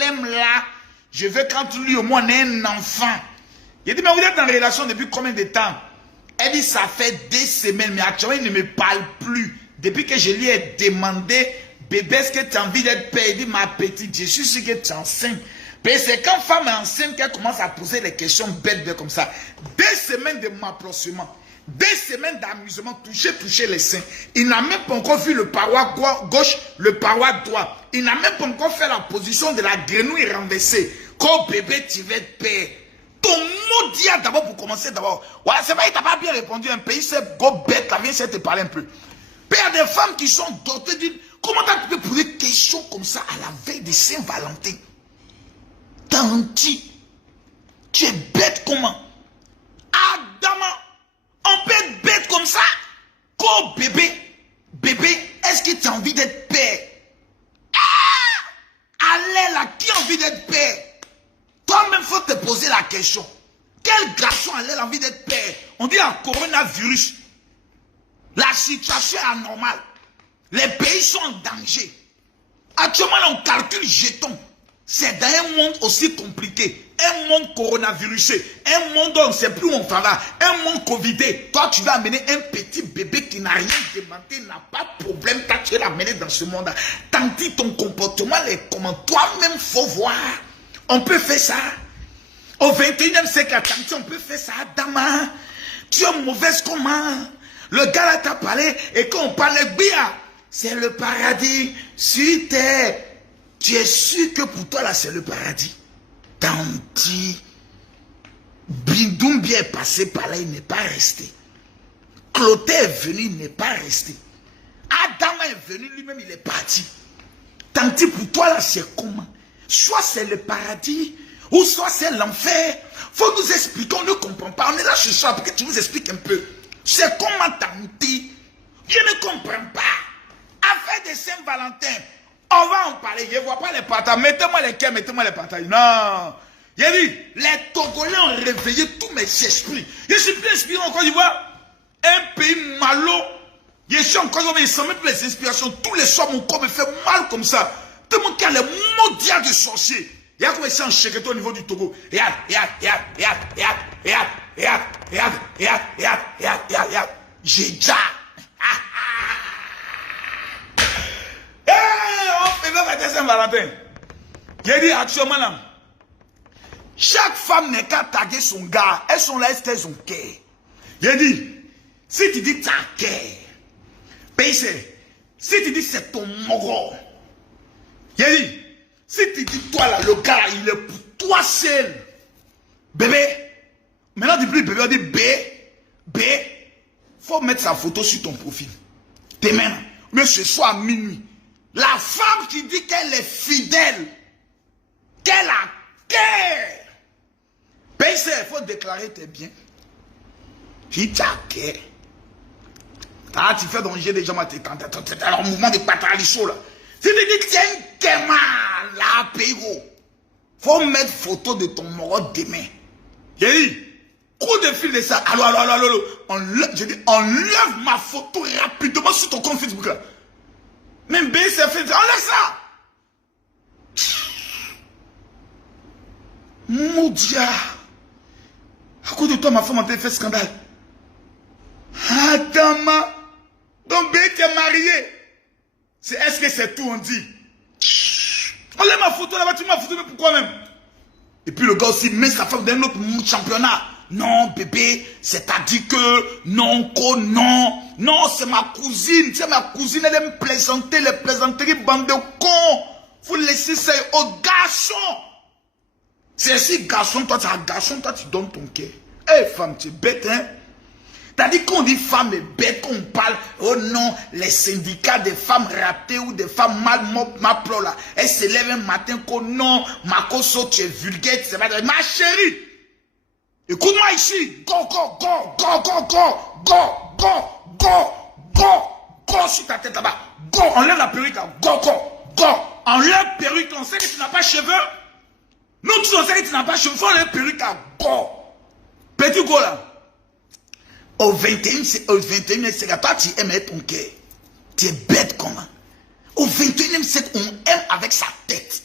l'aime là, je veux qu'entre lui au moins on ait un enfant. Il dit, mais vous êtes en relation depuis combien de temps? Elle dit, ça fait 2 semaines, mais actuellement, il ne me parle plus. Depuis que je lui ai demandé, bébé, est-ce que tu as envie d'être père? Il dit, ma petite, je suis sûr que tu es enceinte. Mais c'est quand femme est enceinte qu'elle commence à poser les questions bêtes comme ça. 2 semaines de m'approchement, 2 semaines d'amusement, toucher les seins. Il n'a même pas encore vu le paroi gauche, le paroi droit. Il n'a même pas encore fait la position de la grenouille renversée. Quand bébé, tu vas être père. Ton mot dit d'abord pour commencer d'abord. Ouais, c'est vrai, il t'a pas bien répondu. Un pays, c'est go bête, la vie, c'est te parler un peu. Puis il y a des femmes qui sont dotées d'une. Comment tu peux poser des questions comme ça à la veille de Saint-Valentin? Tanti, tu es bête comment? Adama, on peut être bête comme ça? Quoi, bébé, est-ce que tu as envie d'être père? Ah! Allez là, qui a envie d'être père? Toi-même, il faut te poser la question. Quel garçon a envie d'être père? On dit un coronavirus. La situation est anormale. Les pays sont en danger. Actuellement, on calcule jetons. C'est dans un monde aussi compliqué. Un monde coronavirusé. Un monde où on ne sait plus où on s'en va. Un monde covidé. Toi, tu vas amener un petit bébé qui n'a rien demandé, n'a pas de problème. Toi, tu vas l'amener dans ce monde-là. Tant que ton comportement est comment toi-même, faut voir. On peut faire ça. Au 21e siècle, on peut faire ça. Dama, tu es mauvaise comment? Le gars là t'a parlé et quand on parle bien, c'est le paradis sur terre. Tu es sûr que pour toi là c'est le paradis? Tanti, Bindoumbi est passé par là, il n'est pas resté. Clotaire est venu, il n'est pas resté. Adam est venu, lui-même il est parti. Tanti, pour toi là c'est comment? Soit c'est le paradis, ou soit c'est l'enfer. Faut nous expliquer, on ne comprend pas. On est là ce soir pour que tu nous expliques un peu. C'est comment Tanti? Je ne comprends pas. Affaire de Saint-Valentin, on va en parler. Je ne vois pas les partages. Mettez-moi les cœurs, mettez-moi les partages. Non. J'ai dit, les Togolais ont réveillé tous mes esprits. Je suis plus inspiré en Côte d'Ivoire. Un pays malo. Je suis en Côte d'Ivoire, mais ils sont même plus les inspirations. Tous les soirs, mon corps me fait mal comme ça. Tout le monde qui a les maudits de sorciers. Il y a comme ça en chéqueté au niveau du Togo. J'ai déjà. On fait pas fêter Saint-Valentin. J'ai dit actuellement là. Chaque femme n'est qu'à taguer son gars. Elles sont là, est-ce qu'elles ont cœur? J'ai dit, si tu dis t'as cœur, si tu dis c'est ton moro. J'ai dit, si tu dis toi là, le gars, il est pour toi seul. Bébé, maintenant dis plus bébé, on dit B. Faut mettre sa photo sur ton profil. Demain, mais ce soir à minuit. La femme qui dit qu'elle est fidèle, qu'elle a cœur. Il faut déclarer tes biens. Si tu as cœur. Ah, tu fais danger des gens, un mouvement de patalicho là. Si tu dis que tu es un kéma, là, pégo, faut mettre photo de ton moro demain. J'ai dit, coup de fil de ça. Allô. J'ai dit, enlève ma photo rapidement sur ton compte Facebook là. Même BSF fait, enlève ça. Moudia. À cause de toi, ma femme a fait scandale. Adama. Donc B, tu es marié. Est-ce que c'est tout, on dit? Enlève ma photo là-bas, tu m'as photo, mais pourquoi même? Et puis le gars aussi met sa femme dans un autre championnat. Non, bébé, c'est-à-dire que non, c'est ma cousine. C'est ma cousine, elle aime plaisanter, les plaisanteries, bande de cons. Faut laisser ça aux garçons. C'est si garçon, toi tu es un garçon, toi tu donnes ton cœur. Eh femme, tu es bête, hein? T'as dit qu'on dit femme est bête, qu'on parle, oh non, les syndicats des femmes ratées ou des femmes mal là. Elles se lèvent un matin qu'on non, ma coso, tu es vulgaire, tu sais pas. Ma chérie, écoute-moi ici, go sur ta tête là-bas, go, enlève la perruque, go, enlève perruque, on sait que tu n'as pas cheveux. Nous tous on sait que tu n'as pas cheveux, enlève perruque, go. Petit go là. Au 21e siècle, toi tu aimes ton cœur. Tu es bête comment? Au 21e siècle, on aime avec sa tête.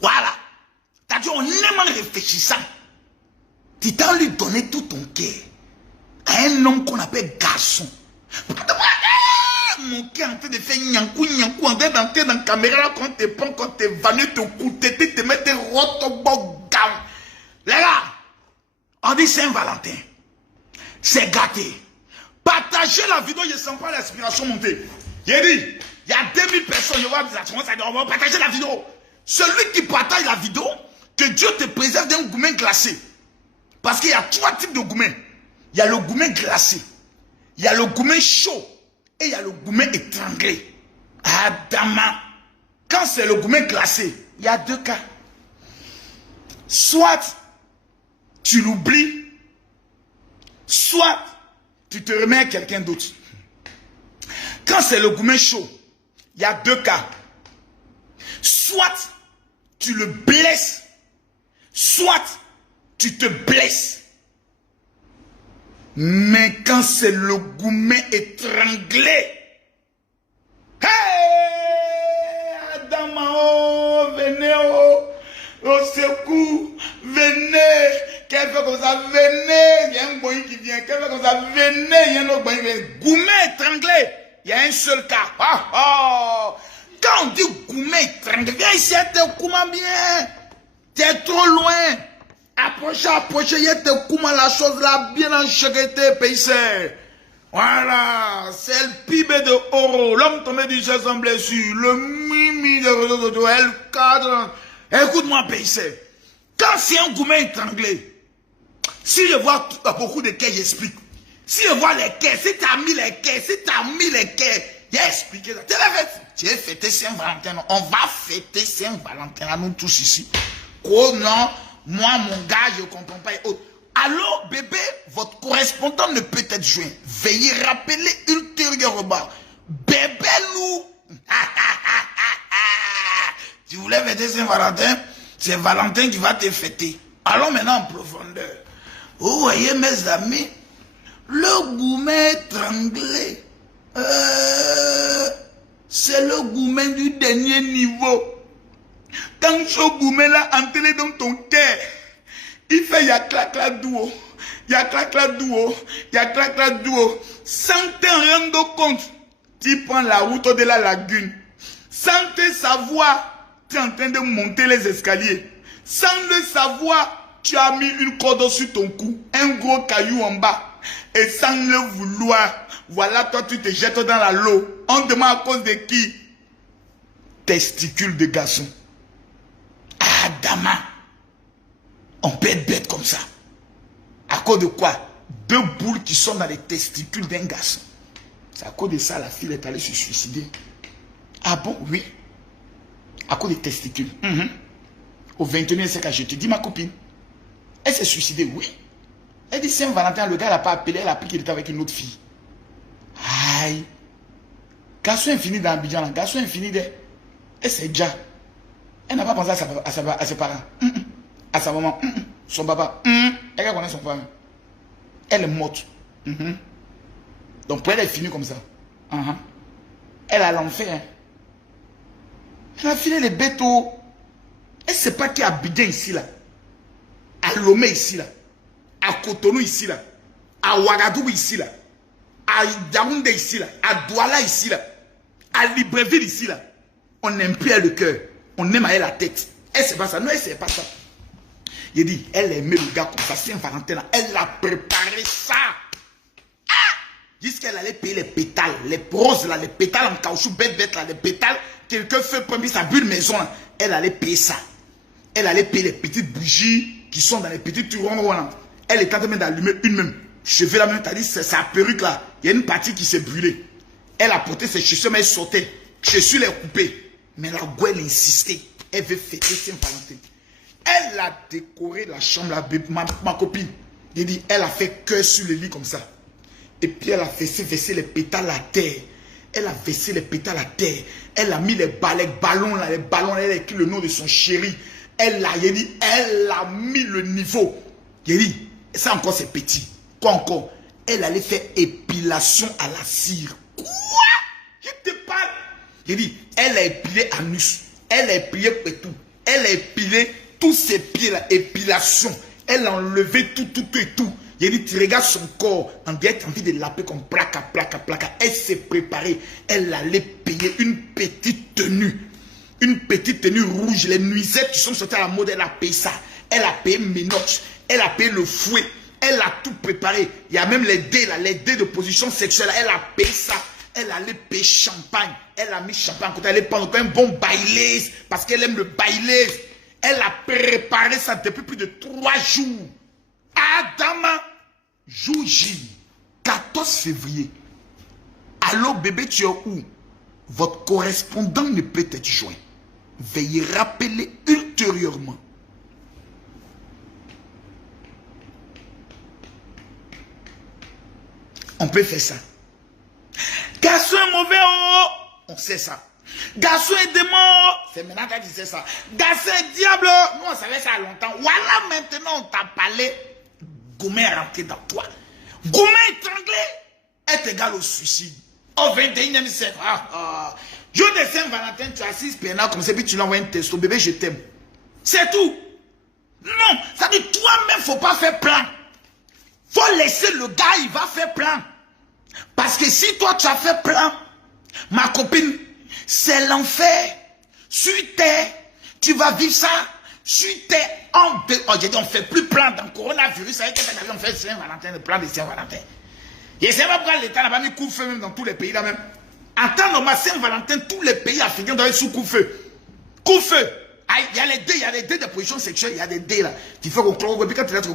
Voilà. C'est-à-dire, en aime en réfléchissant, tu t'en lui donner tout ton cœur à un homme qu'on appelle garçon. Mon cœur est en train de faire nyankou, en train d'entrer dans la caméra, quand tu prends, quand tu évalues, te coûter, te mettre des rotes au bord gown. Les gars, on dit Saint-Valentin. C'est gâté. Partagez la vidéo, je ne sens pas l'inspiration monter. J'ai dit, il y a 2000 personnes, je vois des actions, ça dit, on va partager la vidéo. Celui qui partage la vidéo, que Dieu te préserve d'un gourmet glacé. Parce qu'il y a 3 types de gourmets. Il y a le gourmet glacé, il y a le gourmet chaud et il y a le gourmet étranglé. Adama, quand c'est le gourmet glacé, il y a 2 cas. Soit tu l'oublies, soit tu te remets à quelqu'un d'autre. Quand c'est le gourmet chaud, il y a 2 cas. Soit tu le blesses, soit tu te blesses. Mais quand c'est le gourmet étranglé, hey, Adama, venez au secours, venez, qu'elle fait comme ça, venez, il y a un boy qui vient, qu'elle fait comme ça, venez, il y a un autre boy qui vient, gourmet étranglé, il y a un seul cas. Quand on dit gourmet étranglé, viens ici, t'es comment bien, t'es trop loin. Approchez, il y a comment la chose là, bien enchérité, paysé. Voilà, c'est le pibé de Oro, l'homme tombé du ciel sans blessure, le mimi de le cadre. Écoute-moi, paysé. Quand c'est un gourmet étranglé, si je vois beaucoup de quais, j'explique. Si je vois les quais, si tu as mis les quais, j'ai expliqué ça. Tu as fêté Saint-Valentin, on va fêter Saint-Valentin, à nous tous ici. Oh non. Moi, mon gars, je ne comprends pas. Alors, bébé, votre correspondant ne peut être joint. Veuillez rappeler ultérieurement. Bébé, nous. Tu voulais fêter Saint-Valentin? C'est Valentin qui va te fêter. Allons maintenant en profondeur. Vous voyez, mes amis, le gourmet étranglé, c'est le gourmet du dernier niveau. Quand ce gourmet là entré dans ton cœur, il fait ya clac duo, ya clac duo, ya clac duo. Sans te rendre compte, tu prends la route de la lagune. Sans te savoir, tu es en train de monter les escaliers. Sans le savoir, tu as mis une corde sur ton cou, un gros caillou en bas. Et sans le vouloir, voilà, toi tu te jettes dans la l'eau. On demande à cause de qui? Testicules de garçon. Adama, on peut être bête comme ça. À cause de quoi? 2 boules qui sont dans les testicules d'un garçon. C'est à cause de ça la fille est allée se suicider. Ah bon? Oui. À cause des testicules. Au 21e siècle, je te dis, ma copine, elle s'est suicidée, oui. Elle dit Saint-Valentin, le gars l'a pas appelé, elle a appris qu'il était avec une autre fille. Aïe. Garçon infini dans Abidjan, garçon infini de. Elle s'est déjà. Elle n'a pas pensé à ses parents, à sa maman, son papa. Elle connaît son père. Elle est morte. Donc pour elle est finie comme ça. Elle a l'enfer. Elle a filé les bêtes. Elle ne sait pas qui a Abidjan ici là. À Lomé ici là. À Cotonou ici là. À Ouagadougou ici là. À Yaoundé ici là. À Douala ici là. À Libreville ici là. On aime plus le cœur. On aime à elle la tête. Elle sait pas ça. Non, elle sait pas ça. Il dit, elle aimait le gars comme ça. Saint-Valentin là. Elle a préparé ça. Jusqu'elle allait payer les pétales. Les roses là. Les pétales en caoutchouc. Bête là. Les pétales. Quelqu'un fait premier sa bulle maison là. Elle allait payer ça. Elle allait payer les petites bougies qui sont dans les petits tiroirs là. Elle est en train d'allumer une même. Cheveux la même. T'as dit, c'est sa perruque là. Il y a une partie qui s'est brûlée. Elle a porté ses chaussures mais elle sautait. Chaussures les coupées. Mais la gueule insistait. Elle veut fêter Saint-Valentin. Elle a décoré la chambre, ma copine. Il dit, elle a fait cœur sur le lit comme ça. Et puis elle a versé les pétales à terre. Elle a versé les pétales à terre. Elle a mis les ballons là, elle a écrit le nom de son chéri. Elle a mis le niveau. Il dit, ça encore c'est petit. Quoi encore? Elle allait faire épilation à la cire. Quoi? Je te parle. Il dit, elle a épilé anus, elle a épilé pétou, elle a épilé tous ses pieds-là, épilation. Elle a enlevé tout et tout. Il dit, tu regardes son corps, on dirait que tu as envie de l'appeler comme placa. Elle s'est préparée. Elle allait payer une petite tenue. Une petite tenue rouge. Les nuisettes qui sont sorties à la mode, elle a payé ça. Elle a payé Ménox. Elle a payé le fouet. Elle a tout préparé. Il y a même les dés là, les dés de position sexuelle. Elle a payé ça. Elle allait payer champagne. Elle a mis champagne à côté. Elle allait prendre un bon baileuse parce qu'elle aime le baileuse. Elle a préparé ça depuis plus de 3 jours. Adama, jour J, 14 février. Allô bébé, tu es où? Votre correspondant ne peut être joint. Veuillez rappeler ultérieurement. On peut faire ça. Garçon est mauvais, oh, on sait ça. Garçon est démon, c'est maintenant que tu sais ça. Garçon est diable, nous on savait ça longtemps. Voilà, maintenant on t'a parlé. Gourmet est rentré dans toi. Gourmet étranglé est égal au suicide. Au 21e siècle. Jour de Saint-Valentin, tu assises pénal comme ça, puis tu l'envoies un texto. Bébé, je t'aime. C'est tout. Non, ça dit toi-même, faut pas faire plan. Faut laisser le gars, il va faire plan. Parce que si toi tu as fait plan, ma copine, c'est l'enfer. Suis-t'es, tu vas vivre ça. Suis-t'es j'ai dit on fait plus plan dans le coronavirus. On fait Saint-Valentin, le plan de Saint-Valentin. Et c'est pas pourquoi l'État n'a pas mis coup-feu même dans tous les pays là même. En temps normal, Saint-Valentin, tous les pays africains doivent être sous coup-feu. Coup-feu. Il y a les dés de position sexuelle, il y a des dés là. Tu fais qu'on clore, et puis quand tu es là,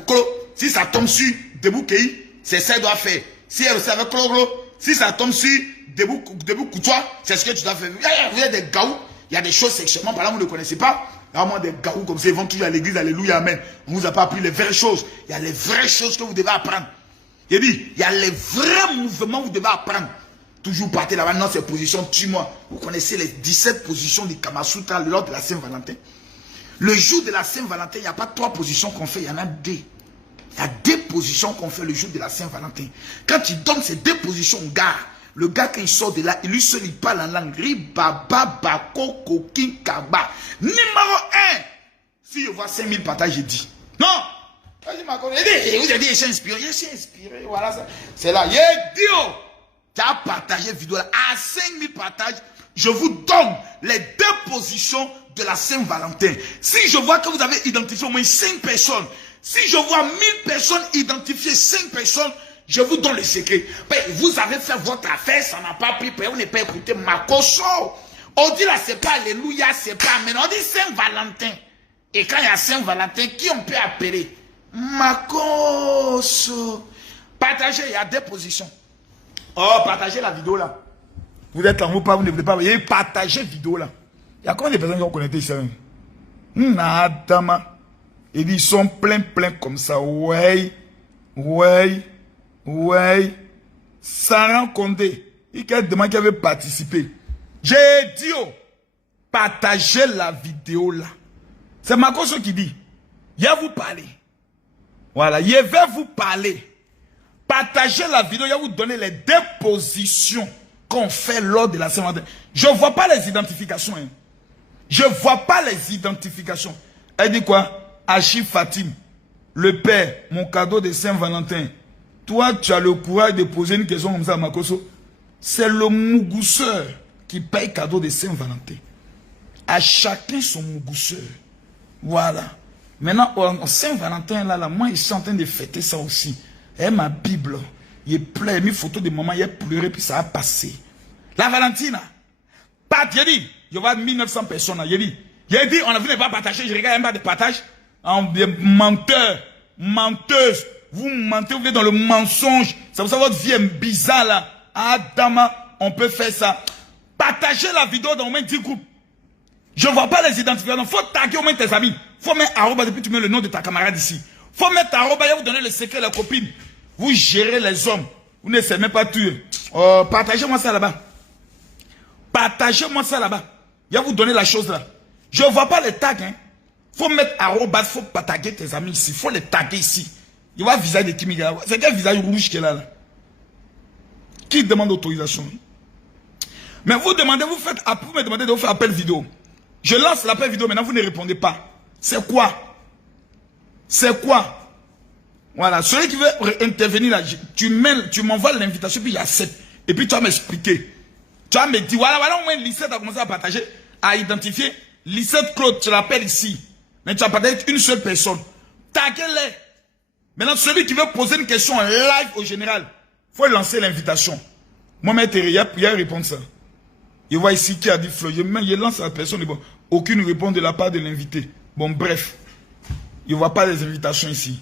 si ça tombe sur debout pays, c'est ça que tu dois faire. Si elle aussi avec clore, si ça tombe sur debout coutoir, c'est ce que tu dois faire. Vous êtes des gaous, il y a des choses sexuellement, par là vous ne connaissez pas. Il y a vraiment des gaous comme ça, ils vont toujours à l'église, alléluia, amen. On ne vous a pas appris les vraies choses. Il y a les vraies choses que vous devez apprendre. Il dit, il y a les vrais mouvements que vous devez apprendre. Toujours partir là-bas, non, c'est position tue-moi. Vous connaissez les 17 positions du Kama Sutra lors de la Saint-Valentin. Le jour de la Saint-Valentin, il n'y a pas 3 positions qu'on fait, il y en a 2. Il y a 2 positions qu'on fait le jour de la Saint-Valentin. Quand il donne ces 2 positions au gars, le gars quand il sort de là, lui seul il parle en langue. Ribaba, bako, kokin, kaba. Numéro 1. Si je vois 5000 partages, j'ai dit. Non. Vous avez dit, je suis inspiré. Je suis inspiré. Voilà ça. C'est là. Dieu. Tu as partagé vidéo là. À 5000 partages, je vous donne les 2 positions de la Saint-Valentin. Si je vois que vous avez identifié au moins 5 personnes, si je vois 1000 personnes identifier 5 personnes, je vous donne le secret. Mais vous avez fait votre affaire, ça n'a pas pris, vous n'avez pas écouté ma cochon. On dit là, c'est pas Alléluia, c'est pas Amen. On dit Saint-Valentin. Et quand il y a Saint-Valentin, qui on peut appeler? Makoso. Partagez, il y a 2 positions. Oh, partagez la vidéo là. Vous êtes là, vous ne voulez pas. Vous partagez la vidéo là. Il y a combien de personnes qui ont connecté ici? Nadama. Et ils sont plein comme ça. Ouais. Sarah Condé. Il y a des gens qui avaient participé. J'ai dit, partagez la vidéo là. C'est Makoso qui dit. Je vais vous parler. Voilà, je vais vous parler. Partagez la vidéo, je vais vous donner les 2 positions qu'on fait lors de la Saint-Valentin. Je ne vois pas les identifications. Hein. Je ne vois pas les identifications. Elle dit quoi? Achille Fatim, le père, mon cadeau de Saint-Valentin. Toi, tu as le courage de poser une question comme ça à Makoso. C'est le mougousseur qui paye cadeau de Saint-Valentin. À chacun son mougousseur. Voilà. Maintenant, en Saint-Valentin, là, moi, je suis en train de fêter ça aussi. Et ma Bible, il pleure, il a mis photo de maman, il a pleuré, puis ça a passé. La Valentina, il a dit, je vois 1900 personnes, il a dit, on a vu ne pas partager, je regarde un bas de partage. Menteur, menteuse, vous mentez, vous êtes dans le mensonge. C'est pour ça que votre vie est bizarre là. Adama, on peut faire ça. Partagez la vidéo dans au moins 10 groupes. Je ne vois pas les identifications. Il faut taguer au moins tes amis. Il faut mettre arroba depuis que tu mets le nom de ta camarade ici. Il faut mettre arroba et vous donner le secret à la copine. Vous gérez les hommes. Vous ne savez même pas tuer. Partagez-moi ça là-bas. Partagez-moi ça là-bas. Je vais vous donner la chose là. Je ne vois pas les tags. Il faut mettre arroba, il faut pas taguer tes amis ici. Il faut les taguer ici. Il y a un visage de Kimiga. C'est quel visage rouge qui est là, Qui demande autorisation? Mais vous demandez, vous me demandez de vous faire appel vidéo. Je lance l'appel vidéo, maintenant vous ne répondez pas. C'est quoi? C'est quoi? Voilà, celui qui veut intervenir là, tu m'envoies l'invitation, puis il y a 7. Et puis tu vas m'expliquer. Tu vas me dire, voilà, au moins Lisette a commencé à partager, à identifier. Lisette Claude, tu l'appelles ici. Mais tu vas partager avec une seule personne. Taguez-les. Maintenant, celui qui veut poser une question en live au général, il faut lancer l'invitation. Moi, il y a répondre ça. Il voit ici qui a dit Flo. Il lance à la personne. Bon, aucune réponse de la part de l'invité. Bon, bref. Il ne voit pas les invitations ici.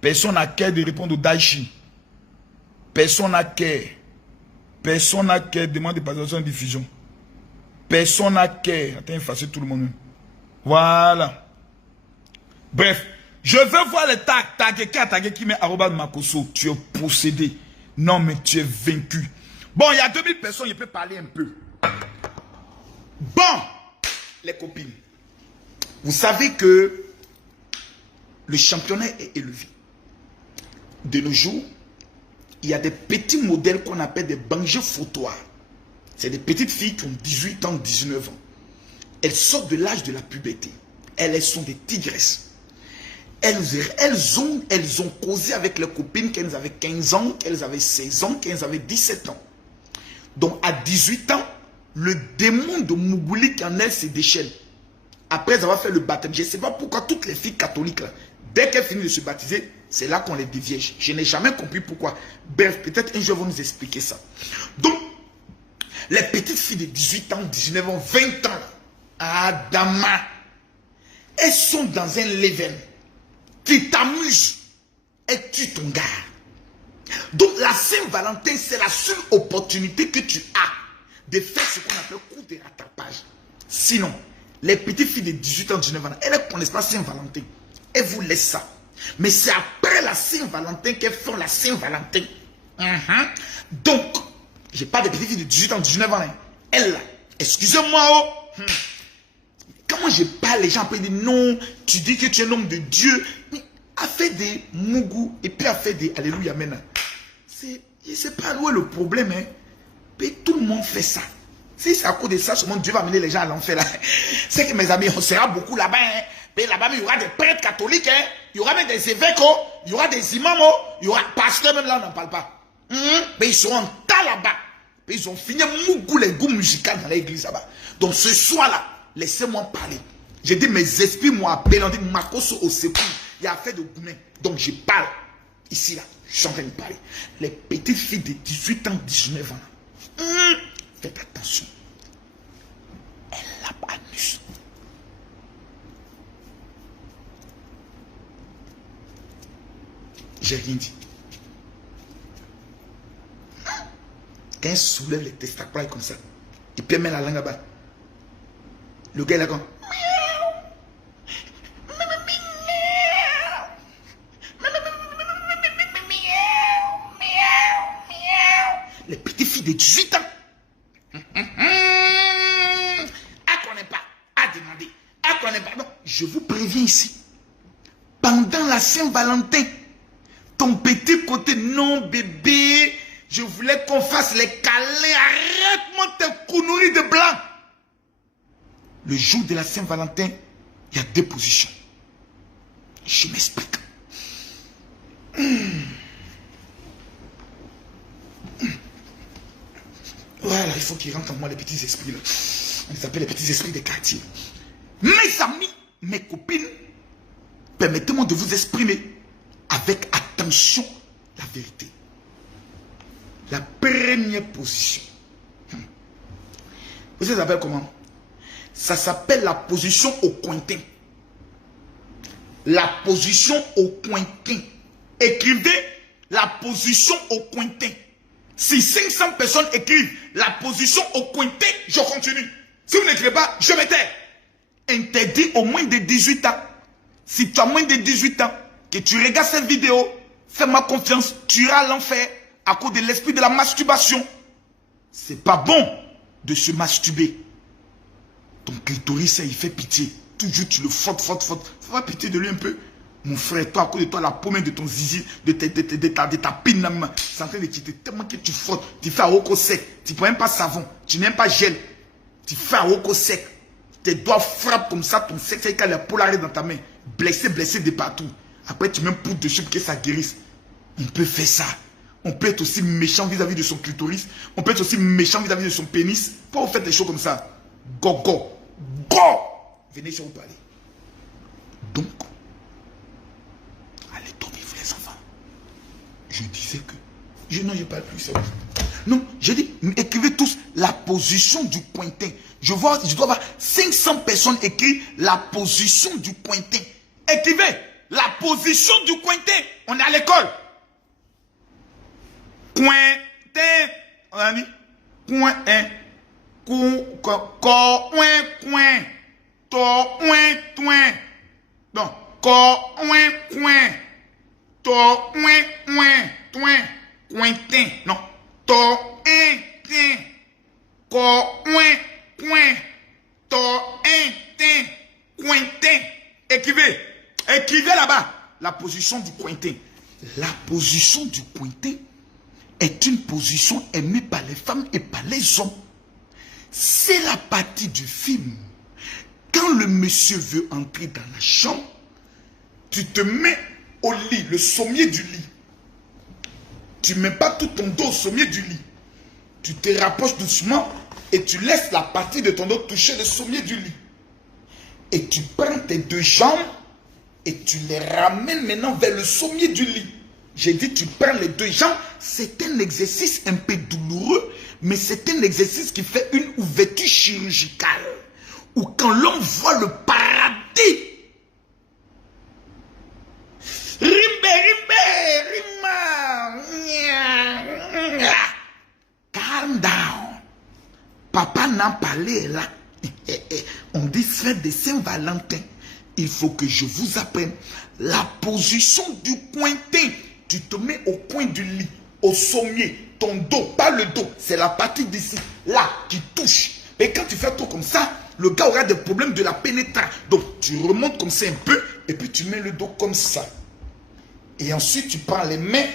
Personne n'a qu'à de répondre au Daichi. Personne n'a qu'à. Personne n'a qu'à demander de participation en diffusion. Personne n'a qu'à. Attends, effacer tout le monde. Voilà. Bref. Je veux voir les tags qui met arrobas Makosso. Tu es possédé. Non, mais tu es vaincu. Bon, il y a 2000 personnes, je peux parler un peu. Bon, les copines. Vous savez que le championnat est élevé. De nos jours, il y a des petits modèles qu'on appelle des banjés photoirs. C'est des petites filles qui ont 18 ans, 19 ans. Elles sortent de l'âge de la puberté. Elles sont des tigresses. Elles ont causé avec leurs copines qu'elles avaient 15 ans, qu'elles avaient 16 ans, qu'elles avaient 17 ans. Donc à 18 ans, le démon de Mougouli en elles se déchaîne. Après avoir fait le baptême, je ne sais pas pourquoi toutes les filles catholiques, là, dès qu'elles finissent de se baptiser, c'est là qu'on les déviège. Je n'ai jamais compris pourquoi. Bref, peut-être un jour on va nous expliquer ça. Donc, les petites filles de 18 ans, 19 ans, 20 ans, Adama, elles sont dans un level qui t'amuse et tue ton gars. Donc la Saint-Valentin, c'est la seule opportunité que tu as de faire ce qu'on appelle coup de rattrapage. Sinon, les petites filles de 18 ans, 19 ans, elles ne connaissent pas Saint-Valentin. Elles vous laissent ça. Mais c'est après la Saint-Valentin qu'elles font la Saint-Valentin. Donc, j'ai pas de petites filles de 18 ans, 19 ans. Hein. Elles, excusez-moi, oh. Comment je parle, les gens peuvent dire non, tu dis que tu es un homme de Dieu. Mais a fait des mougou et puis a fait des alléluia maintenant. Je ne sais pas où est le problème. Hein. Mais tout le monde fait ça. Si c'est à cause de ça, seulement Dieu va amener les gens à l'enfer là. C'est que mes amis, on sera beaucoup là-bas. Hein. Mais là-bas, il y aura des prêtres catholiques. Hein. Il y aura même des évêques. Oh. Il y aura des imams. Oh. Il y aura pasteurs même là, on n'en parle pas. Mais ils seront en tas là-bas. Ils ont fini mougou les goûts musicaux dans l'église là-bas. Donc ce soir-là, laissez-moi parler. J'ai dit, mes esprits m'ont appelé. On dit, Makosso au secours. Il y a affaire de Goumen. Donc je parle. Ici, là. Je suis en train de parler. Les petites filles de 18 ans, 19 ans. Faites attention. Elle l'a pas anus. J'ai rien dit. Quand elle soulève les testacoles comme ça, il peut mettre la langue là-bas. Le gars, il a comme... Les petites filles de 18 ans. Elle ne connaît pas. À demander. Elle ne connaît pas. Non, je vous préviens ici. Pendant la Saint-Valentin, ton petit côté, non bébé, je voulais qu'on fasse les câlins. Arrête-moi tes conneries de blanc. Le jour de la Saint-Valentin, il y a 2 positions. Je m'explique. Voilà, il faut qu'ils rentrent en moi les petits esprits là. On les appelle les petits esprits des quartiers. Mes amis, mes copines, permettez-moi de vous exprimer avec attention la vérité. La première position. Vous savez, ça s'appelle comment? Ça s'appelle la position au cointin. La position au cointin. Écrivez la position au cointin. Si 500 personnes écrivent la position au cointin, je continue. Si vous n'écrivez pas, je me tais. Interdit au moins de 18 ans. Si tu as moins de 18 ans, que tu regardes cette vidéo, fais-moi confiance, tu iras à l'enfer à cause de l'esprit de la masturbation. C'est pas bon de se masturber. Ton clitoris, il fait pitié. Toujours tu le frottes. Fais pitié de lui un peu. Mon frère, toi, à cause de toi, la paume de ton zizi, de ta pine, c'est en train de quitter. Tellement que tu frottes, tu fais un roko sec. Tu ne prends même pas savon, tu n'aimes pas gel. Tu fais un roko sec. tes doigts frappent comme ça, ton sexe, et quand la polarité dans ta main, blessé de partout. Après, tu mets un poudre dessus pour que ça guérisse. On peut faire ça. On peut être aussi méchant vis-à-vis de son clitoris. On peut être aussi méchant vis-à-vis de son pénis. Pourquoi vous faites des choses comme ça? Go. Venez chez vous parler. Donc, allez dormir, les enfants. Je disais que... Je n'en ai pas plus ça. Non, j'ai dit, écrivez tous la position du pointin. Je dois avoir 500 personnes écrire la position du pointin. Écrivez la position du pointin. On est à l'école. Pointin. On a dit pointin. Coin. Toin. Donc, coin. Pointin. Non. Pointin. Écrivez là-bas la position du pointin. La position du pointin est une position aimée par les femmes et par les hommes. C'est la partie du film. Quand le monsieur veut entrer dans la chambre, tu te mets au lit, le sommier du lit. Tu ne mets pas tout ton dos au sommier du lit. Tu te rapproches doucement et tu laisses la partie de ton dos toucher le sommier du lit. Et tu prends tes deux jambes et tu les ramènes maintenant vers le sommier du lit. J'ai dit tu prends les deux jambes. C'est un exercice un peu douloureux, mais c'est un exercice qui fait une ouverture chirurgicale. Ou quand l'homme voit le paradis. Calm down. Papa n'a parlé là. On dit fête de Saint-Valentin. Il faut que je vous apprenne la position du pointin. Tu te mets au coin du lit, au sommier, ton dos, pas le dos, c'est la partie d'ici, là, qui touche. Et quand tu fais tout comme ça, le gars aura des problèmes de la pénétration. Donc, tu remontes comme ça un peu, et puis tu mets le dos comme ça. Et ensuite, tu prends les mains,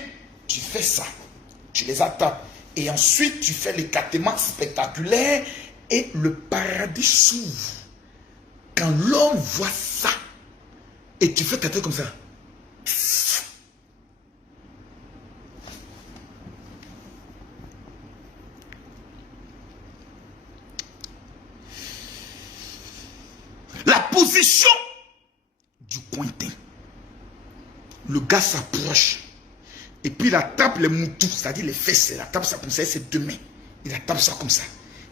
tu fais ça. Tu les attrapes. Et ensuite, tu fais l'écartement spectaculaire, et le paradis s'ouvre. Quand l'homme voit ça, et tu fais ta tête comme ça. La position du pointin. Le gars s'approche. Et puis il attrape les moutous, c'est-à-dire les fesses. Il attrape ça comme ça, ses deux mains. Il attrape ça comme ça.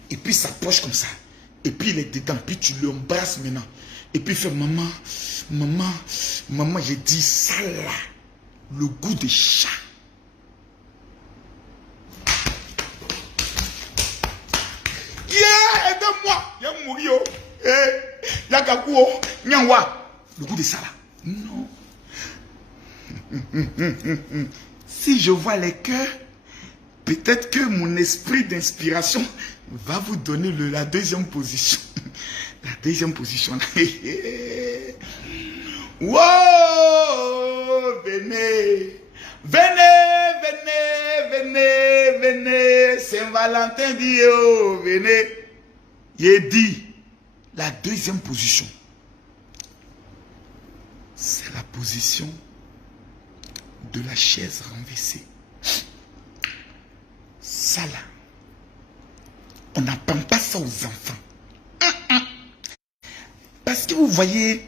Et puis il s'approche comme ça. Et puis il est dedans. Puis tu l'embrasses maintenant. Et puis il fait maman, j'ai dit ça là. Le goût des chats. Yeah, aide-moi. Il y a mourir. Le goût de ça là. Non. Si je vois les cœurs, peut-être que mon esprit d'inspiration va vous donner la deuxième position. La deuxième position. Wow, venez. Saint-Valentin dit, oh, venez. Il dit, la deuxième position, c'est la position de la chaise renversée. Ça là, on n'apprend pas ça aux enfants. Parce que vous voyez,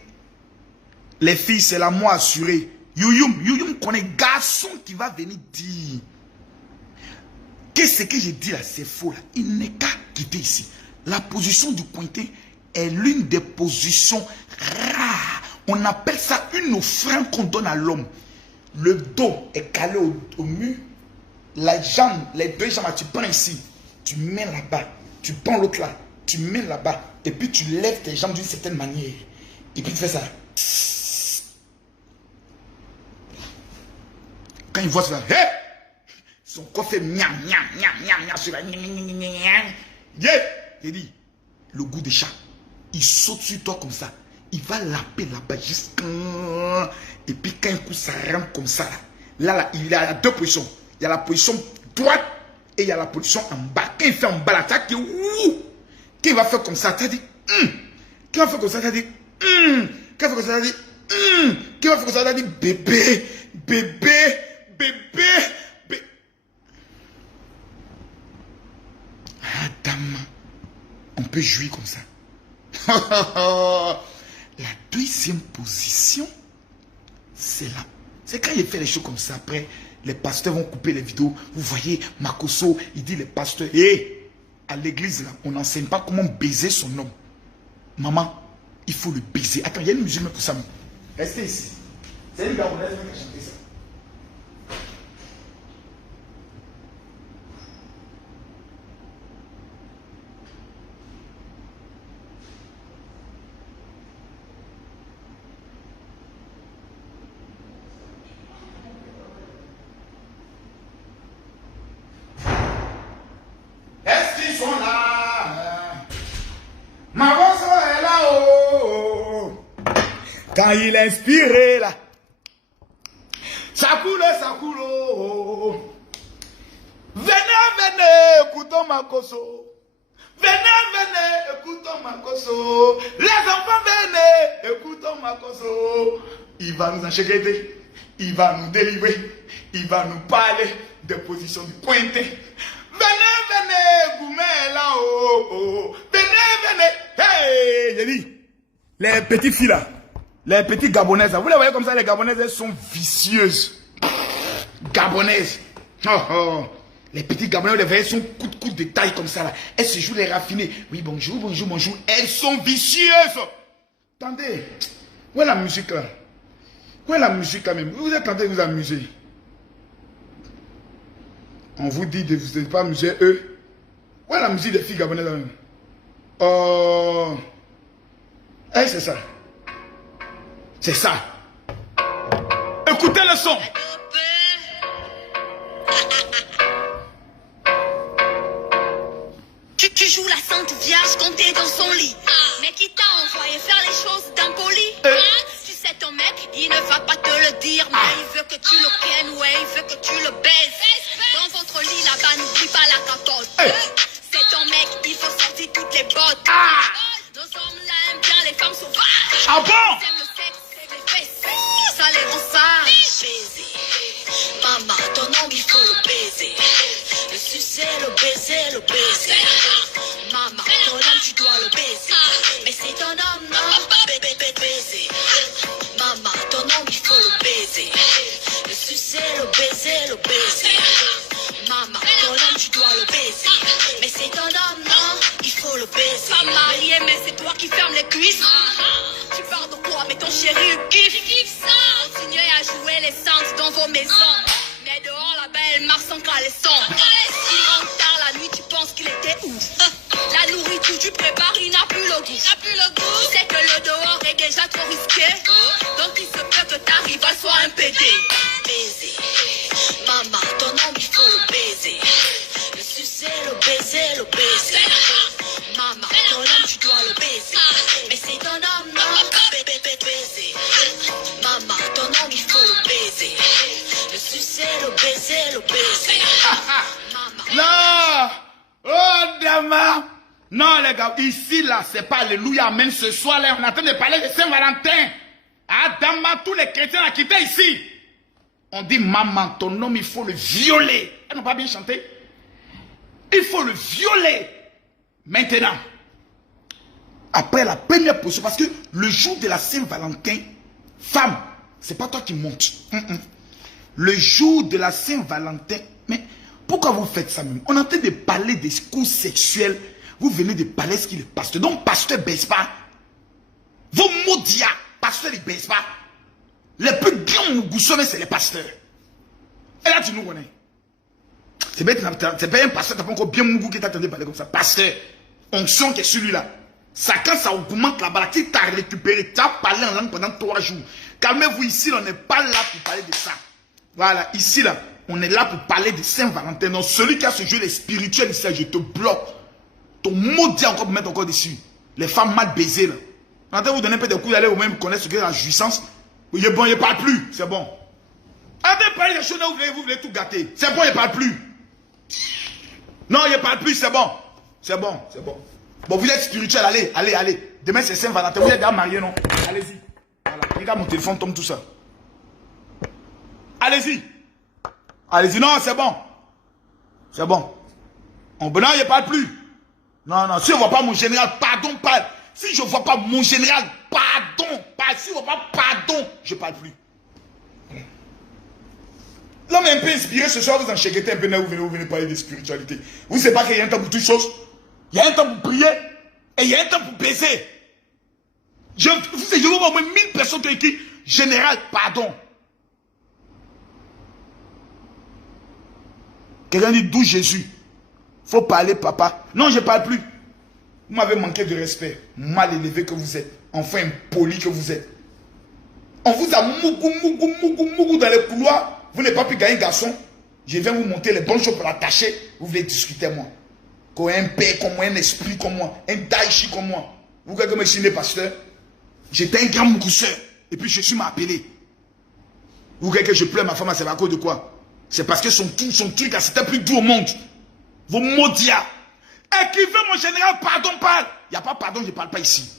les filles, c'est la moi assurée. Youyum connaît garçon qui va venir dire que ce que j'ai dit là, c'est faux là. Il n'est qu'à quitter ici. La position du pointé est l'une des positions rares. On appelle ça une offrande qu'on donne à l'homme. Le dos est calé au mur. La jambe, les deux jambes, tu prends ici. Tu mets là-bas. Tu prends l'autre là. Tu mets là-bas. Et puis tu lèves tes jambes d'une certaine manière. Et puis tu fais ça. Quand il voit ça, hey! Son corps fait miam, sur la yeah! Il dit, le goût des chats. Il saute sur toi comme ça. Il va laper là-bas jusqu'à... Et puis quand un coup ça rentre comme ça, là, il y a deux positions. Il y a la position droite et il y a la position en bas. Quand il fait en bas là, tu as dit, quand il va faire comme ça, tu as dit, Qui va faire comme ça, ça dit qui va faire comme ça, ça dit qui va faire comme ça, ça dit bébé, bébé, bébé, bébé. Adam, on peut jouir comme ça. La deuxième position, c'est là. C'est quand il fait les choses comme ça, après, les pasteurs vont couper les vidéos. Vous voyez, Makoso, il dit les pasteurs, hé, à l'église, là, on n'enseigne pas comment baiser son homme. Maman, il faut le baiser. Attends, il y a une musique pour ça. Restez ici. C'est une Gabonaise qui a chanté ça. Est-ce qu'ils sont là? Ma voix est là-haut. Quand il est inspiré là, ça coule, ça coule. Venez, venez, écoutons Makoso. Venez, venez, écoutons Makoso. Les enfants, venez, écoutons Makoso. Il va nous enchégrer, il va nous délivrer, il va nous parler des positions du pointé. Venez, venez, Goumé là-haut. Venez, venez. Hey, j'ai dit, les petites filles là, les petites Gabonaises, vous les voyez comme ça, les Gabonaises, elles sont vicieuses. Gabonaises. Oh, oh. Les petites Gabonaises, vous les voyez, elles sont coup de taille comme ça là. Elles se jouent les raffinées. Oui, bonjour, bonjour, bonjour. Elles sont vicieuses. Attendez, où est la musique là? Où est la musique quand même? Vous êtes en train de vous amuser. On vous dit de vous pas amuser eux. Où est la musique des filles Gabonaises là même? Oh. Eh, c'est ça. C'est ça. Écoutez le son. Tu joues la Sainte Vierge quand t'es dans son lit. Mais qui t'a envoyé faire les choses d'impoli? Tu sais ton mec, il ne va pas te le dire. Mais il veut que tu le kennes, ouais, il veut que tu le baises. Dans votre lit là-bas, n'oublie pas la capote. C'est ton mec, il faut sortir toutes les bottes. Nos hommes là aiment bien les femmes sauvages. Ah bon? Ils aiment le sexe, les fesses, ça les rend sages. Baiser, maman, ton homme il faut le baiser. Le sucer, le baiser, le baiser. Maman, ton homme tu dois le baiser. Mais c'est ton homme, non? Baiser. Maman, ton homme il faut le baiser. Le sucer, le baiser, le baiser. Maman, ton homme tu dois le baiser. Mais c'est ton homme, non? Il faut le baiser. Pas marié, mais c'est toi qui fermes les cuisses. Tu parles de quoi? Mais ton chéri il kiffe ça. Continuez à jouer les sens dans vos maisons. Mais dehors là-bas, elle marche sans caleçon. Il rentre tard la nuit, tu penses qu'il était où? La nourriture tu prépares, il n'a plus le goût. Tu sais que le dehors est déjà trop risqué. Donc il se peut que t'arrives à soit un PD. Baiser. Maman, ton homme, il faut le baiser. Le sucer, le baiser, le baiser. Maman, ton homme, tu dois le baiser. Mais c'est ton homme, non? Baiser. Maman, ton homme, il faut le baiser. Le sucer, le baiser, le baiser. Non! Oh, Dama! Non, les gars, ici, là, c'est pas Alléluia, Amen. Ce soir, là, on est en train de parler de Saint-Valentin. Ah, Dama, tous les chrétiens à quitter ici. On dit, maman, ton homme, il faut le violer. Elles n'ont pas bien chanté. Il faut le violer. Maintenant, après la première position, parce que le jour de la Saint-Valentin, femme, c'est pas toi qui montes. Le jour de la Saint-Valentin, mais pourquoi vous faites ça même? On est en train de parler des coups sexuels. Vous venez de parler ce qu'il est pasteur. Donc, pasteur ne baisse pas. Vos maudits, pasteur ne baisse pas. Les plus grands goussonnés, c'est les pasteurs. Et là, tu nous connais. C'est pas un pasteur, t'as pas encore bien mougou qui t'a entendu parler comme ça. Pasteur, onction qui est celui-là. Ça, quand ça augmente là-bas, qui t'a récupéré, tu as parlé en langue pendant 3 jours. Calmez-vous ici, on n'est pas là pour parler de ça. Voilà, ici, là, on est là pour parler de Saint-Valentin. Donc, celui qui a ce jeu les spirituels ici, je te bloque. Ton maudit encore pour mettre encore dessus. Les femmes mal baisées, là. Quand vous donnez un peu de coups, vous allez vous-même connaître ce qu'est la jouissance. Il est bon, il ne parle plus. C'est bon. Arrêtez de parler des choses là, vous voulez tout gâter. C'est bon, il ne parle plus. Non, il ne parle plus, c'est bon. C'est bon, c'est bon. Bon, vous êtes spirituel, allez, allez, allez. Demain, c'est Saint-Valentin. Vous êtes déjà mariés, non? Allez-y. Voilà. Regarde, mon téléphone tombe tout ça. Allez-y. Allez-y. Non, c'est bon. C'est bon. Non, il ne parle plus. Non, non. Si je ne vois pas mon général, pardon, parle. Si je ne vois pas mon général, pardon. Si je ne vois pas pardon, je ne parle plus. L'homme est un peu inspiré ce soir, vous en chéguetez un peu, vous venez parler de spiritualité. Vous ne savez pas qu'il y a un temps pour toutes choses? Il y a un temps pour prier et il y a un temps pour baiser. Je vois au moins 1000 personnes qui ont écrit général, pardon. Quelqu'un dit d'où Jésus? Faut parler, papa. Non, je ne parle plus. Vous m'avez manqué de respect. Mal élevé que vous êtes. Enfin impoli que vous êtes. On vous a mougou dans les couloirs. Vous n'avez pas pu gagner garçon. Je viens vous monter les bonnes choses pour l'attacher. Vous voulez discuter moi. Comme un père comme moi, un esprit comme moi, un daichi comme moi. Vous voulez que je suis né pasteur? J'étais un grand mourousseur. Et puis Jésus m'a appelé. Vous voulez que je pleure ma femme, c'est à cause de quoi? C'est parce que son truc là, c'était plus doux au monde. Vos maudiats. Écrivez mon général, pardon, parle. Il n'y a pas pardon, je ne parle pas ici.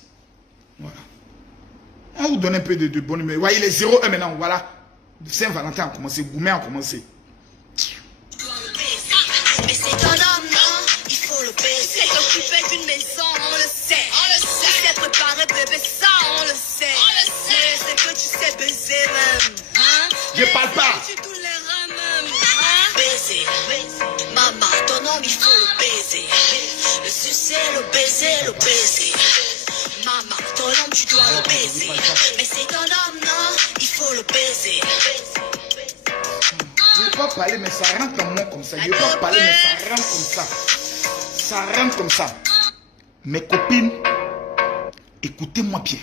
Voilà. On vous donne un peu de bonne humeur. Voyez les 0-1 maintenant, voilà. Saint-Valentin a commencé, Goumet a commencé. Mais c'est un homme, non, il faut le baiser. S'occuper d'une maison, on le sait. On le sait. C'est préparé, bébé, ça, on le sait. On le sait. Mais c'est que tu sais baiser même. Hein? Je parle pas. Tu tous les reins même. Hein? Baiser. Maman, ton homme, il faut le baiser. Le sucer, le baiser, le baiser. Maman, ton homme, tu dois le baiser. Mais c'est un homme, non, il faut le baiser. Je ne vais pas parler, mais ça rentre en moi comme ça. Je ne vais pas parler, mais ça rentre comme ça. Ça rentre comme ça. Mes copines, écoutez-moi bien.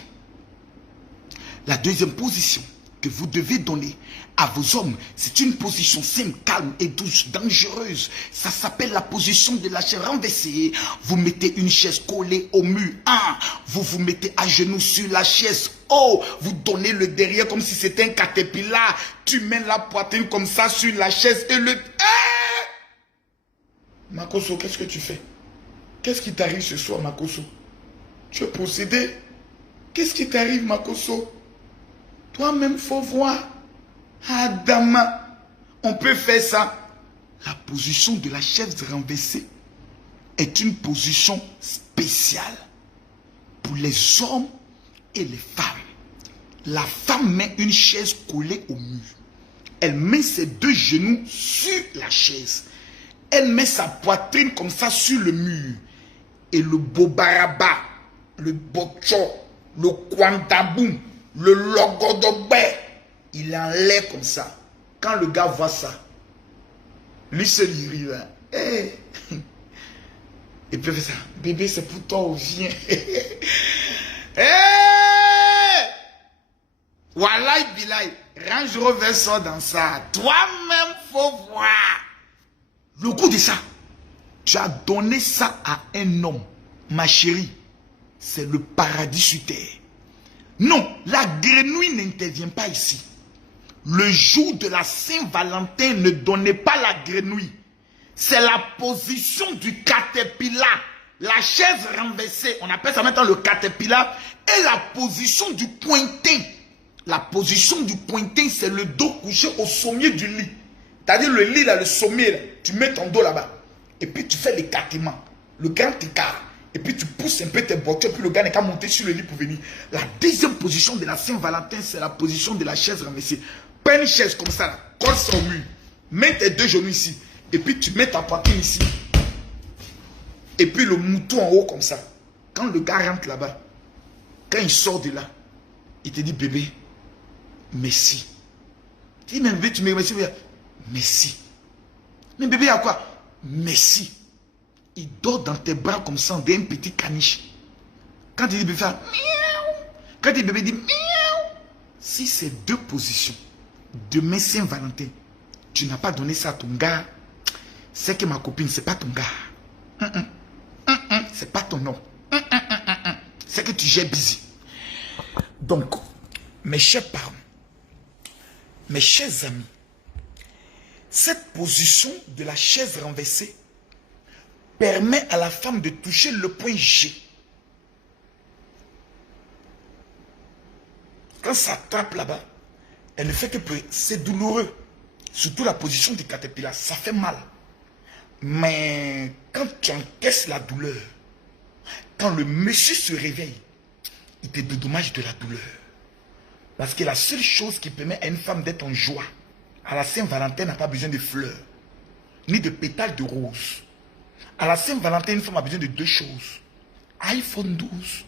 La deuxième position que vous devez donner à vos hommes, c'est une position simple, calme et douce, dangereuse. Ça s'appelle la position de la chaise renversée. Vous mettez une chaise collée au mur. Vous vous mettez à genoux sur la chaise. Vous donnez le derrière comme si c'était un caterpillar. Tu mets la poitrine comme ça sur la chaise et le... Makoso, qu'est-ce que tu fais? Qu'est-ce qui t'arrive ce soir, Makoso? Tu es possédé? Qu'est-ce qui t'arrive, Makoso? Toi-même, faut voir. Adama, on peut faire ça. La position de la chaise renversée est une position spéciale pour les hommes et les femmes. La femme met une chaise collée au mur. Elle met ses deux genoux sur la chaise. Elle met sa poitrine comme ça sur le mur. Et le bobaraba, le bocho, le kwantaboum, le logodobé, il en l'air comme ça. Quand le gars voit ça, lui seul il rit là. Et puis il fait ça. Bébé, c'est pour toi, viens. Wallahi bilay, Range Rover sort dans ça. Toi-même, faut voir. Le coup de ça, tu as donné ça à un homme. Ma chérie, c'est le paradis sur terre. Non, la grenouille n'intervient pas ici. Le jour de la Saint-Valentin, ne donnez pas la grenouille. C'est la position du caterpillar. La chaise renversée, on appelle ça maintenant le caterpillar. Et la position du pointin. La position du pointin, c'est le dos couché au sommet du lit. C'est-à-dire le lit, là, le sommet, là, tu mets ton dos là-bas. Et puis tu fais l'écartement, le grand écart. Et puis tu pousses un peu tes bottines, puis le gars n'est qu'à monter sur le lit pour venir. La deuxième position de la Saint-Valentin, c'est la position de la chaise renversée. Prends une chaise comme ça, là, colle sur le mur. Mets tes deux genoux ici. Et puis tu mets ta poitrine ici. Et puis le mouton en haut comme ça. Quand le gars rentre là-bas, quand il sort de là, il te dit bébé, merci. Tu dis mais bébé, tu me remercies. Merci. Mais bébé, à quoi? Merci. Il dort dans tes bras comme ça, d'un petit caniche. Quand il dit bébé, fait miaou. Quand il dit bébé, dit miaou. Si c'est deux positions, demain Saint-Valentin, tu n'as pas donné ça à ton gars, c'est que ma copine, c'est pas ton gars. C'est pas ton nom. C'est que tu gères busy. Donc, mes chers parents, mes chers amis, cette position de la chaise renversée permet à la femme de toucher le point G. quand ça tape là-bas, elle ne fait que pleurer. C'est douloureux. Surtout la position du caterpillar, ça fait mal. Mais quand tu encaisses la douleur, quand le monsieur se réveille, il te dédommage de la douleur. Parce que la seule chose qui permet à une femme d'être en joie, à la Saint-Valentin, n'a pas besoin de fleurs, ni de pétales de rose. À la Saint-Valentin, une femme a besoin de deux choses. iPhone 12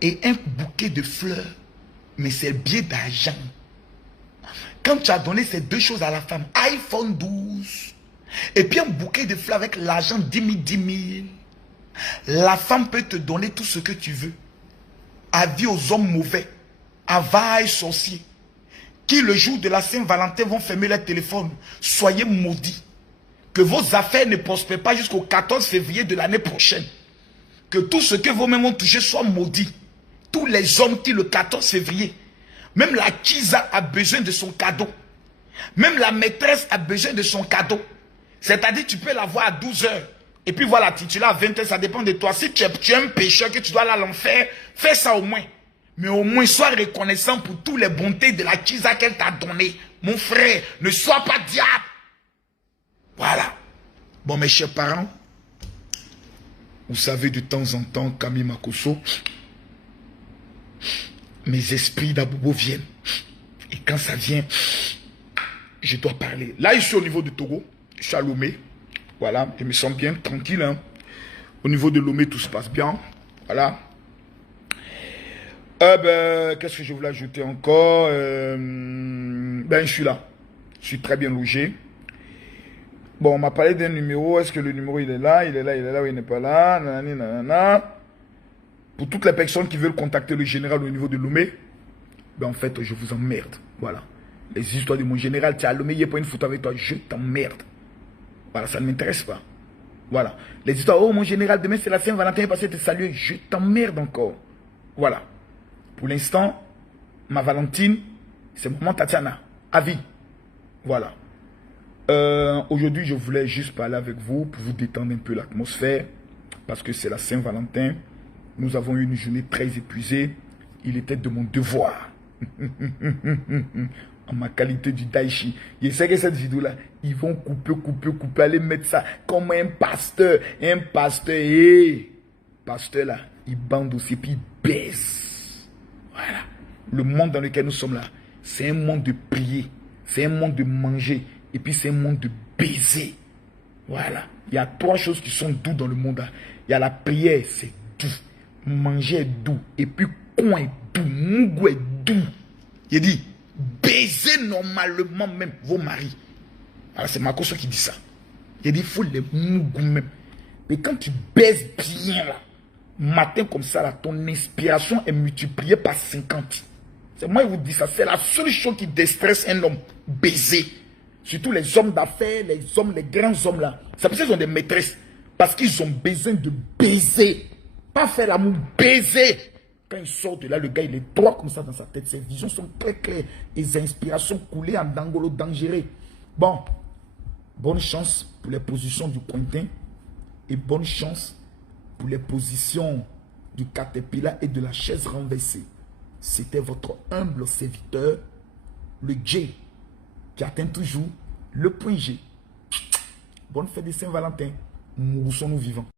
et un bouquet de fleurs, mais c'est billet d'argent. Quand tu as donné ces deux choses à la femme, iPhone 12 et puis un bouquet de fleurs avec l'argent 10 000, 10 000, la femme peut te donner tout ce que tu veux. Avis aux hommes mauvais, avares sorciers, qui le jour de la Saint-Valentin vont fermer leur téléphone. Soyez maudits. Que vos affaires ne prospèrent pas jusqu'au 14 février de l'année prochaine. Que tout ce que vous-même ont touché soit maudit. Tous les hommes qui le 14 février, même la Kiza a besoin de son cadeau. Même la maîtresse a besoin de son cadeau. C'est-à-dire tu peux l'avoir à 12 h. Et puis voilà, tu l'as à 20 h, ça dépend de toi. Si tu es un pécheur que tu dois aller à l'enfer, fais ça au moins. Mais au moins, sois reconnaissant pour toutes les bontés de la Kiza qu'elle t'a donné. Mon frère, ne sois pas diable. Voilà. Bon, mes chers parents, vous savez, de temps en temps, Camille Makosso, mes esprits d'Abobo viennent. Et quand ça vient, je dois parler. Là, je suis au niveau de Togo. Je suis à Lomé. Voilà, je me sens bien, tranquille. Hein. Au niveau de Lomé, tout se passe bien. Voilà. Qu'est-ce que je voulais ajouter encore? Je suis là. Je suis très bien logé. Bon, on m'a parlé d'un numéro. Est-ce que le numéro, il est là? Il est là, il est là ou il n'est pas là? Nanani, nanana. Pour toutes les personnes qui veulent contacter le général au niveau de Lomé, en fait, je vous emmerde. Voilà. Les histoires de mon général, tu as Lomé, il n'y a pas une photo avec toi, je t'emmerde. Voilà, ça ne m'intéresse pas. Voilà. Les histoires, oh mon général, demain c'est la Saint-Valentin, il est passé te saluer, je t'emmerde encore. Voilà. Pour l'instant, ma Valentine, c'est maman Tatiana, à vie. Voilà. Aujourd'hui, je voulais juste parler avec vous pour vous détendre un peu l'atmosphère, parce que c'est la Saint-Valentin. Nous avons eu une journée très épuisée. Il était de mon devoir, en ma qualité du Daichi. Je sais que cette vidéo-là, ils vont couper, aller mettre ça comme un pasteur. Un pasteur, pasteur là, il bande aussi, puis il baisse. Voilà. Le monde dans lequel nous sommes là, c'est un monde de prier, c'est un monde de manger, et puis c'est un monde de baiser. Voilà. Il y a trois choses qui sont douces dans le monde là. Il y a la prière, c'est doux. Manger est doux. Et puis, con est doux. Mougou est doux. Il dit, baiser normalement même vos maris. Alors, c'est Makosso qui dit ça. Il dit, il faut les mougou même. Mais quand tu baises bien là, matin comme ça, là, ton inspiration est multipliée par 50. C'est moi qui vous dis ça. C'est la seule chose qui déstresse un homme. Baiser. Surtout les hommes d'affaires, les hommes, les grands hommes là. C'est parce qu'ils ont des maîtresses. Parce qu'ils ont besoin de baiser. Pas faire l'amour, baiser. Quand il sort de là, le gars, il est droit comme ça dans sa tête. Ses visions sont très claires. Les inspirations coulées en dangolo dangereux. Bon, bonne chance pour les positions du Cointin. Et bonne chance pour les positions du caterpillar et de la chaise renversée. C'était votre humble serviteur, le J, qui atteint toujours le point G. Bonne fête de Saint-Valentin. Nous sommes vivants.